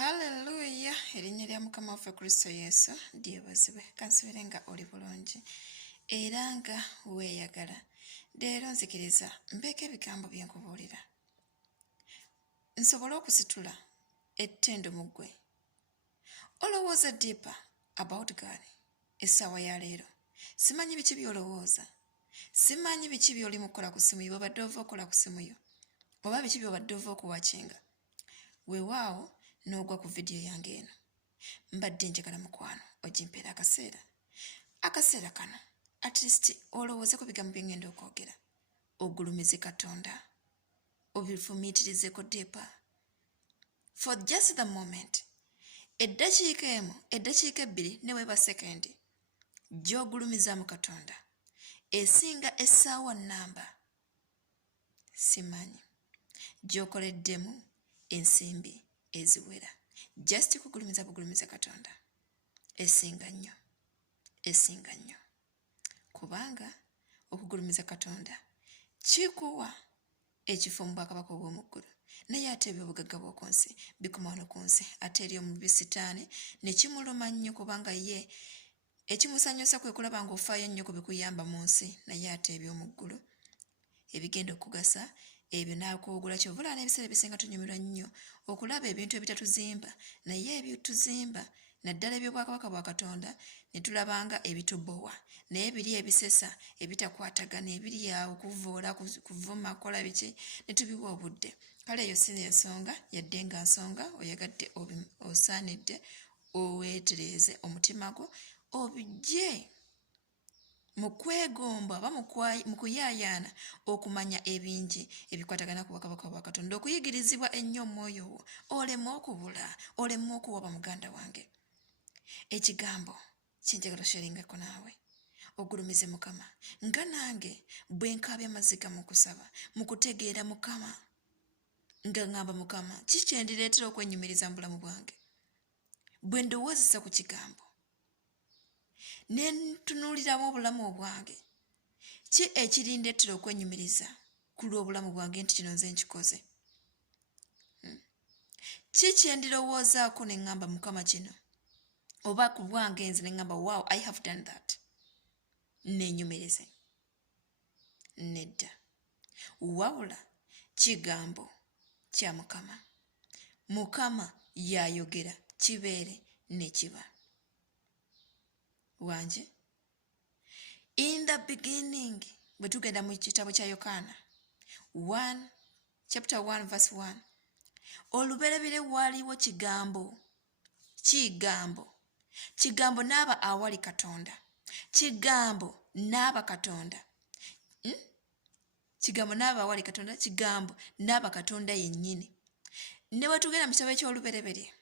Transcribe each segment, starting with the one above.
Hallelujah, erinnya lya Mukama waffe Kristo Yesu lyebazibwe. Kansubire nga oli bulungi era nga weeyagala. Leero nzikiriza mbeeko ebigambo bye nkubuulira nsobole okusitula ettendo mu ggwe. Olowooza deeper about God essaawa ya leero. Simanyi biki by'olowooza, simanyi biki by'oli mu kukola ku simu yo, obadde ova okola ku simu yo, oba biki by'obadde ova okuwakinga. Weewaawo n'ogwa ku vidiyo yange eno, mbadde njagala mukwano ogimpeera akaseera kano at least olowooze ku bigambo bye ngenda okwogera, ogulumize Katonda, obifumiitirizeko deeper for just the moment. Eddakiika emu, eddakiika ebbiri ne weeba sekendi gy'ogulumizaamu Katonda esinga essaawa nnamba simanyi gy'okoleddemu ensimbi eziwera. Just kugulumiza Katonda esinga nnyo kubanga okugulumiza Katonda kikuwa ekifo mu bwakabaka obw'omu ggulu, naye ate eby'obugagga bw'oku nsi bikoma wano ku nsi. Ate eri omubi Sitaani ne kimuluma nnyo kubanga ye ekimusanyusa kwe kulaba ng'ofaayo nnyo ku bikuyamba mu nsi, naye ate eby'omu ggulu ebigenda okugasa ebyo n'akuwugula. Kyovula n'ebiseera ebisinga tunyumirwa nnyo okulaba ebintu ebitatuzimba, naye ebituzimba naddala eby'obwakabaka bwa Katonda ne tulabanga ebitubowa, naye biri ebisesa ebitakwatagana, ebiri awo kuvoola kuvuma kola biki ne tubiwa obudde. Kale eyo si ensonga, yadde nga nsonga oyagadde osaanidde oweetereeze omutima gwo obijje mu kwegomba oba mu kuyaayaana okumanya ebingi ebikwatagana ku bwakabaka bwa Katonda, okuyigirizibwa ennyo omwoyo wo oleme okubula, oleme okuwaba muganda wange. Ekigambo kinjagala sharingako naawe, ogulumize Mukama nga nange bwe nkaabya amaziga mu kusaba, mu kutegeera Mukama, nga ngamba Mukama kiki kyendireetera okwenyumiriza mu bulamu bwange. Bwe ndowoozesa ku kigambo ne ntunuuliramu obulamu obwange, ki ekirindeetera okwenyumiriza ku lw'obulamu bwange nti kino nze nkikoze? Ki kyendirowoozaako ne ŋŋamba Mukama kino, oba ku bwange nze ne ŋŋamba wow, I have done that, neenyumirize? Nedda, wabula kigambo kya Mukama. Mukama y'ayogera kibeere ne kiba. Wanje in the beginning, bwe tugenda mu kitabo kya Yokaana chapter 1 verse 1, olubereberye waaliwo kigambo n'aba awali Katonda, kigambo n'aba Katonda, kigambo n'aba awali Katonda, kigambo n'aba Katonda yennyini. Ne bwe tugenda mu kitabo eky'olubereberye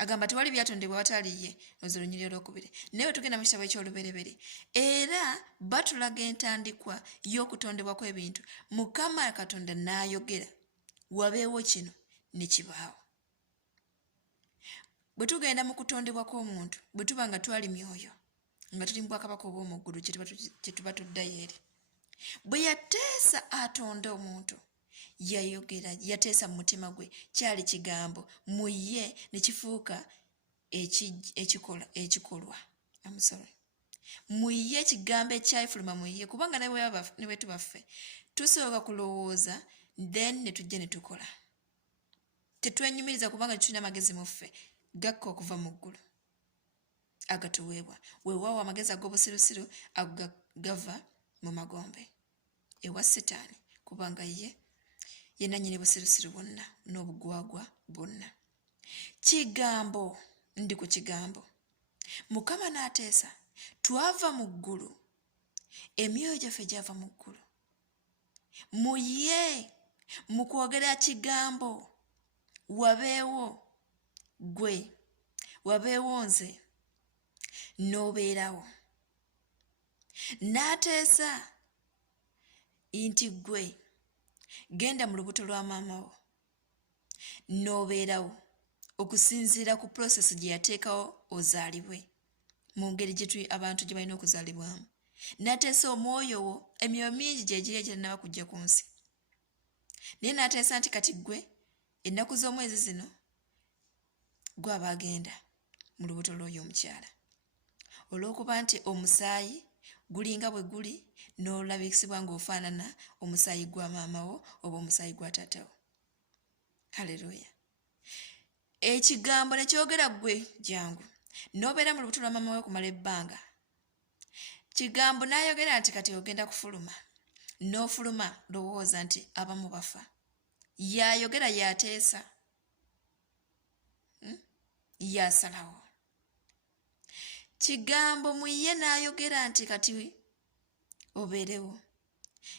agamba tewali byatondebwa awatali ye, noza olunyiriri olwokubiri. Naye bwe tugenda mu kitabo eky'olubereberye era batulaga entandikwa y'okutondebwa kw'ebintu. Mukama Katonda n'ayogera, wabeewo kino ne kibaawo. Bwe tugenda mu kutondebwa kw'omuntu, bwe tuba nga twali myoyo, nga tuli mu bwakabaka obw'omu ggulu kye tuba tuddayo eri, bwe yateesa atonda omuntu yayogera, yateesa mu mutima gwe, kyali kigambo mu ye ne kifuuka ekikolwa. Mu ye ekigambo ekyayifuluma mu ye, kubanga ne bwe tuba ffe tusooka kulowooza then ne tujja ne tukola. Tetwenyumiriza kubanga tulina amagezi mu ffe gakka okuva mu ggulu agatuweebwa. Weewaawo amagezi ag'obusirusiru ago gava mu magombe ewa Sitaani, kubanga ye nannyini busirusiru bwonna n'obugwagwa bwonna. Kigambo, ndi ku kigambo. Mukama n'ateesa twava mu ggulu, emyoyo gyaffe gyava mu ggulu, mu ye mu kwogera kigambo wabeewo gwe, wabeewo nze, n'obeerawo. N'ateesa nti gwe genda mu lubuto lwa maama wo n'obeerawo, okusinziira ku process gye yateekawo ozaalibwe mu ngeri abantu gye balina okuzaalibwamu. N'ateesa omwoyo wo, emyoyo mingi gye giri egitannaba kujja ku nsi, naye n'ateesa nti kati gwe ennaku z'omwezi zino gwaba agenda mu lubuto lw'oyo omukyala olw'okuba nti omusaayi gulinga bwe guli n'olabikisibwa ng'ofaanana omusaayi gwa maamawo oba omusaayi gwa taatawo. Haleluya. Ekigambo ne kyogera ggwe jangu n'obeera mu lubuto lwa maama we okumala ebbanga. Kigambo n'ayogera nti kati ogenda kufuluma, n'ofuluma lowooza nti abamu bafa. Yayogera yateesa, yasalawo. Kigambo mu ye n'ayogera nti kati obeerewo,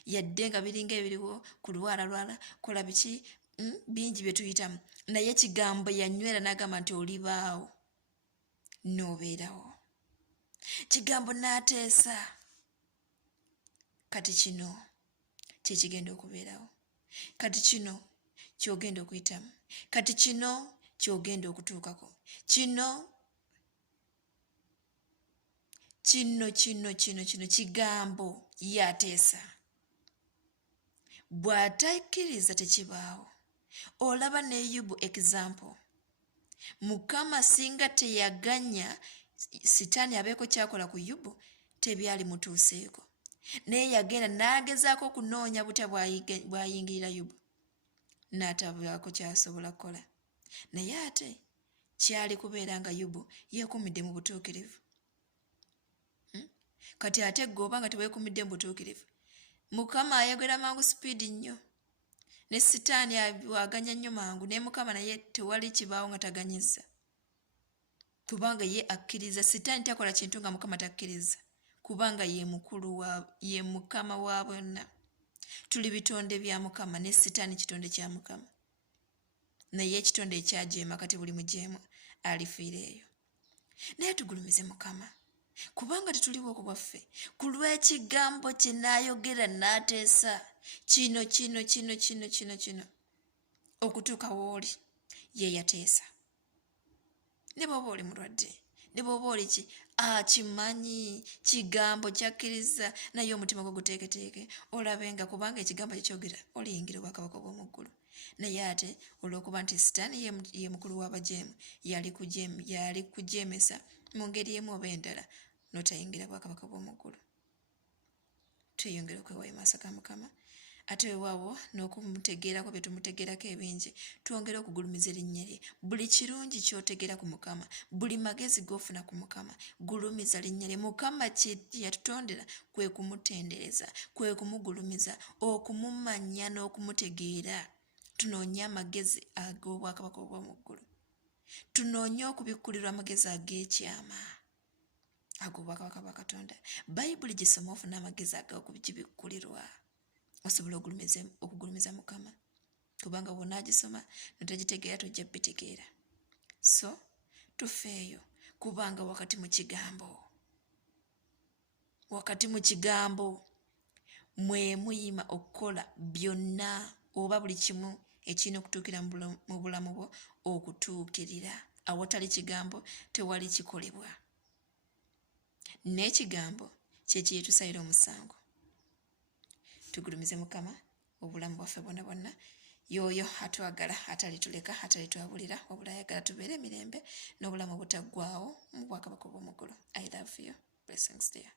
yadde nga biringa ebiriwo ku lwala kola biki bingi bye tuyitamu, naye kigambo yanywera n'agamba nti olibaawo n'obeerawo. Kigambo n'ateesa, kati kino kye kigenda okubeerawo, kati kino ky'ogenda okuyitamu, kati kino ky'ogenda okutuukako, kino kigambo yateesa. Bw'atakkiriza tekibaawo. Olaba ne Yobu example. Mukama singa teyaganya sitaani abeeko kyakola ku Yobu tebyali mutuuseeko. Naye yagenda n'agezaako okunoonya butya bw'ayingirira Yobu. N'atabaako kyasobola kukola. Naye ate kyali kubeera nga Yobu yeekumidde mu butuukirivu. Kati ate gwe oba nga teweekumidde mu butuukirivu. Mukama ayogera mangu sipiidi nnyo. Ne sitaani aganya nnyo mangu. Ne Mukama naye tewali kibaawo nga taganyizza. Kubanga ye akkiriza. Sitaani takola kintu nga Mukama takkiriza. Kubanga ye Mukama wa bonna. Tuli bitonde bya Mukama ne sitaani kitonde kya Mukama. Naye ekitonde ekyajeema kati buli mujeemu alifiira eyo. Naye tugulumize Mukama. Kubanga tetuliwo ku bwaffe. Ku lw'ekigambo kye n'ayogera n'ateesa. Kino. Okutuuka w'oli ye yateesa. Ne bw'oba oli mulwadde, ne bw'oba oli ki, akimanyi kigambo kyakkiriza naye omutima gwo guteeketeeke olabenga kubanga ekigambo kye kyogera oliyingira obwakabaka obw'omu ggulu. Naye ate olw'okuba nti sitaani ye mukulu w'abajeemu yali kujeemesa mu ngeri emu oba endala n'otayingira bwakabaka bw'omu ggulu. Tweyongere okwewaayo maaso ga Mukama. Ate weewaawo n'okumutegeerako bye tumutegeerako ebingi, twongere okugulumiza erinnya lye. Buli kirungi ky'otegeera ku Mukama, buli magezi g'ofuna ku Mukama, gulumiza linnya lye. Mukama kye yatutondera kwe kumutendereza, kwe kumugulumiza, okumumanya n'okumutegeera. Tunoonye amagezi ag'obwakabaka obw'omu ggulu. Tunoonye okubikkulirwa amagezi ag'ekyama ag'obwakabaka bwa Katonda. Bayibuli gisoma ofuna amagezi ag'okugibikkulirwa. Osobola okugulumiza Mukama. Kubanga bw'onaagisoma n'otagitegeera tojja bitegeera. So tufeeyo kubanga wakati mu kigambo mwe muyima okukola byonna oba buli kimu ekirina okutuukira mu bulamu bwo okutuukirira. Awatali kigambo tewali kikolebwa. N'ekigambo kye kiyetusayira omusango. Tugulumize Mukama obulamu bwaffe bwonna. Y'oyo atwagala, atalituleka, atalitwabulira, wabula ayagala tubeere emirembe n'obulamu obutaggwaawo mu bwakabaka obw'omu ggulu. I love you. Blessings dear.